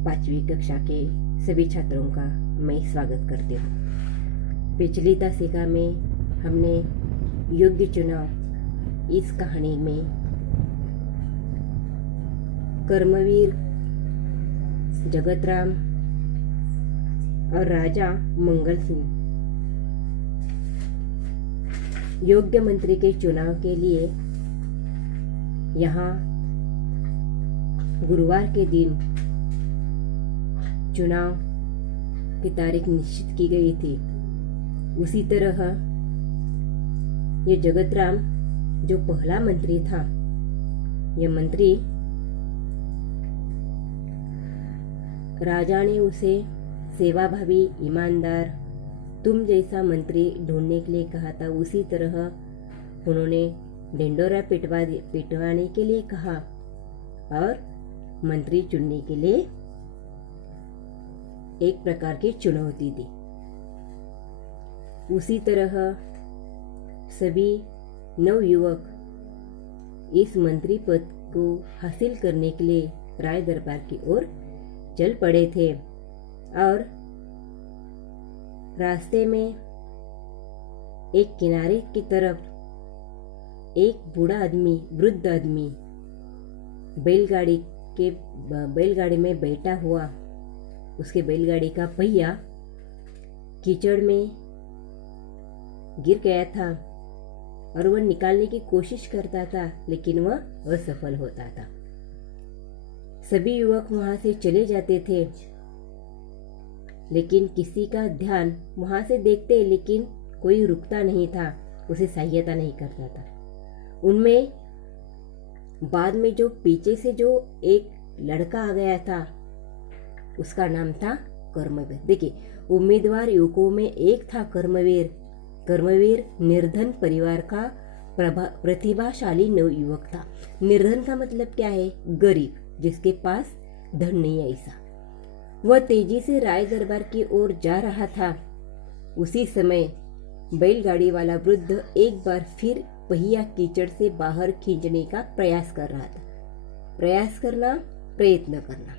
5वीं कक्षा के सभी छात्रों का मैं स्वागत करती हूँ। पिछली तासिका में हमने योग्य चुनाव इस कहानी में कर्मवीर जगतराम और राजा मंगल सिंह योग्य मंत्री के चुनाव के लिए यहाँ गुरुवार के दिन चुनाव की तारीख निश्चित की गई थी। उसी तरह ये जगतराम जो पहला मंत्री था, यह मंत्री राजा ने उसे सेवाभावी, ईमानदार, तुम जैसा मंत्री ढूंढने के लिए कहा था। उसी तरह उन्होंने ढिंडोरा पिटवाने के लिए कहा और मंत्री चुनने के लिए एक प्रकार की चुनौती दी। उसी तरह सभी नवयुवक इस मंत्री पद को हासिल करने के लिए राय दरबार की ओर चल पड़े थे और रास्ते में एक किनारे की तरफ एक बूढ़ा आदमी, वृद्ध आदमी बैलगाड़ी में बैठा हुआ, उसके बैलगाड़ी का पहिया कीचड़ में गिर गया था और वह निकालने की कोशिश करता था, लेकिन वह असफल होता था। सभी युवक वहां से चले जाते थे, लेकिन किसी का ध्यान वहां से देखते, लेकिन कोई रुकता नहीं था, उसे सहायता नहीं करता था। उनमें बाद में जो पीछे से जो एक लड़का आ गया था, उसका नाम था कर्मवीर। देखिए, उम्मीदवार युवकों में एक था कर्मवीर। कर्मवीर निर्धन परिवार का प्रतिभाशाली नवयुवक था। निर्धन का मतलब क्या है? गरीब, जिसके पास धन नहीं है, ऐसा। वह तेजी से राय दरबार की ओर जा रहा था। उसी समय बैलगाड़ी वाला वृद्ध एक बार फिर पहिया कीचड़ से बाहर खींचने का प्रयास कर रहा था। प्रयत्न करना।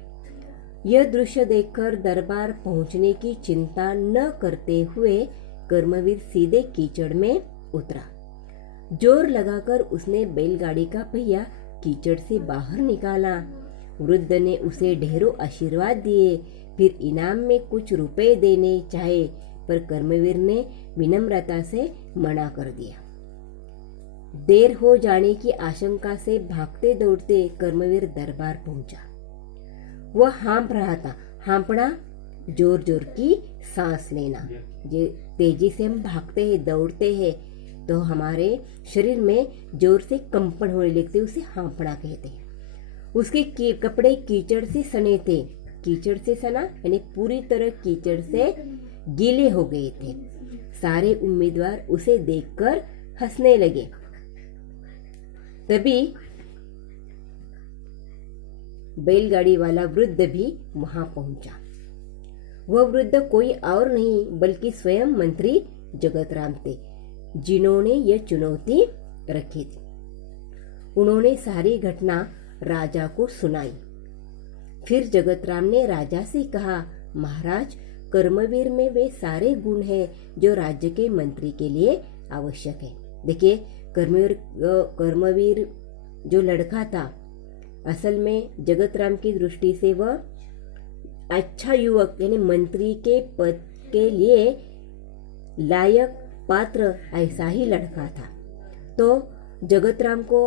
यह दृश्य देखकर दरबार पहुंचने की चिंता न करते हुए कर्मवीर सीधे कीचड़ में उतरा। जोर लगाकर उसने बैलगाड़ी का पहिया कीचड़ से बाहर निकाला। वृद्ध ने उसे ढेरों आशीर्वाद दिए, फिर इनाम में कुछ रुपए देने चाहे, पर कर्मवीर ने विनम्रता से मना कर दिया। देर हो जाने की आशंका से भागते दौड़ते कर्मवीर दरबार पहुंचा। वह हाँप रहा था। हाँपना, जोर जोर की सांस लेना। ये तेजी से हम भागते हैं, दौड़ते हैं, तो हमारे शरीर में जोर से कंपन होने लगते, उसे हाँपना कहते हैं। उसके कपड़े कीचड़ से सने थे। कीचड़ से सना यानी पूरी तरह कीचड़ से गीले हो गए थे। सारे उम्मीदवार उसे देखकर हंसने लगे। तभी बैलगाड़ी वाला वृद्ध भी वहां पहुंचा। वह वृद्ध कोई और नहीं बल्कि स्वयं मंत्री जगतराम थे, जिन्होंने यह चुनौती रखी थी। उन्होंने सारी घटना राजा को सुनाई। फिर जगतराम ने राजा से कहा, महाराज, कर्मवीर में वे सारे गुण हैं जो राज्य के मंत्री के लिए आवश्यक है। देखिए, कर्मवीर जो लड़का था, असल में जगतराम की दृष्टि से वह अच्छा युवक यानी मंत्री के पद के लिए लायक, पात्र, ऐसा ही लड़का था। तो जगतराम को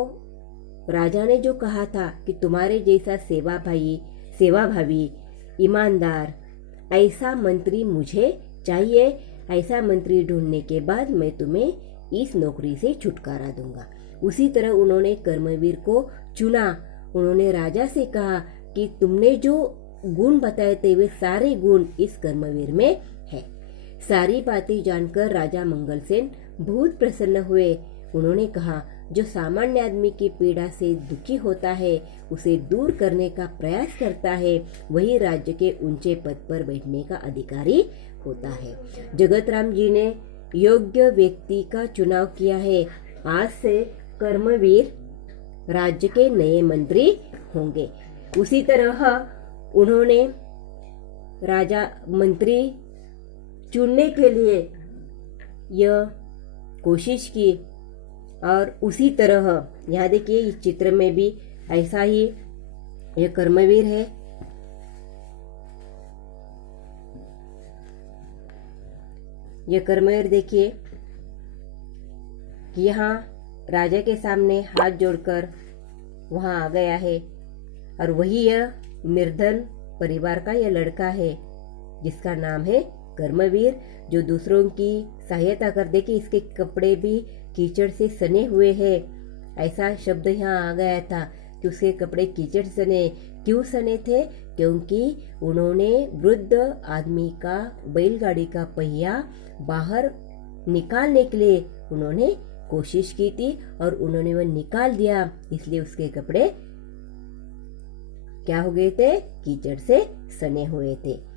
राजा ने जो कहा था कि तुम्हारे जैसा सेवाभावी, ईमानदार ऐसा मंत्री मुझे चाहिए, ऐसा मंत्री ढूंढने के बाद मैं तुम्हें इस नौकरी से छुटकारा दूंगा। उसी तरह उन्होंने कर्मवीर को चुना। उन्होंने राजा से कहा कि तुमने जो गुण बताए थे वे सारे गुण इस कर्मवीर में है। सारी बातें जानकर राजा मंगलसेन बहुत प्रसन्न हुए। उन्होंने कहा, जो सामान्य आदमी की पीड़ा से दुखी होता है, उसे दूर करने का प्रयास करता है, वही राज्य के ऊंचे पद पर बैठने का अधिकारी होता है। जगतराम जी ने योग्य व्यक्ति का चुनाव किया है। आज से कर्मवीर राज्य के नए मंत्री होंगे। उसी तरह उन्होंने राजा मंत्री चुनने के लिए यह कोशिश की। और उसी तरह यहाँ देखिए इस चित्र में भी ऐसा ही यह कर्मवीर है। यह कर्मवीर देखिए कि यहाँ राजा के सामने हाथ जोड़कर वहां आ गया है। और वही यह निर्धन परिवार का यह लड़का है जिसका नाम है कर्मवीर, जो दूसरों की सहायता कर दे कि इसके कपड़े भी कीचड़ से सने हुए हैं। ऐसा शब्द यहाँ आ गया था कि उसके कपड़े कीचड़ सने। क्यों सने थे? क्योंकि उन्होंने वृद्ध आदमी का बैलगाड़ी का पहिया बाहर निकालने के लिए उन्होंने कोशिश की थी और उन्होंने वह निकाल दिया, इसलिए उसके कपड़े क्या हो गए थे? कीचड़ से सने हुए थे।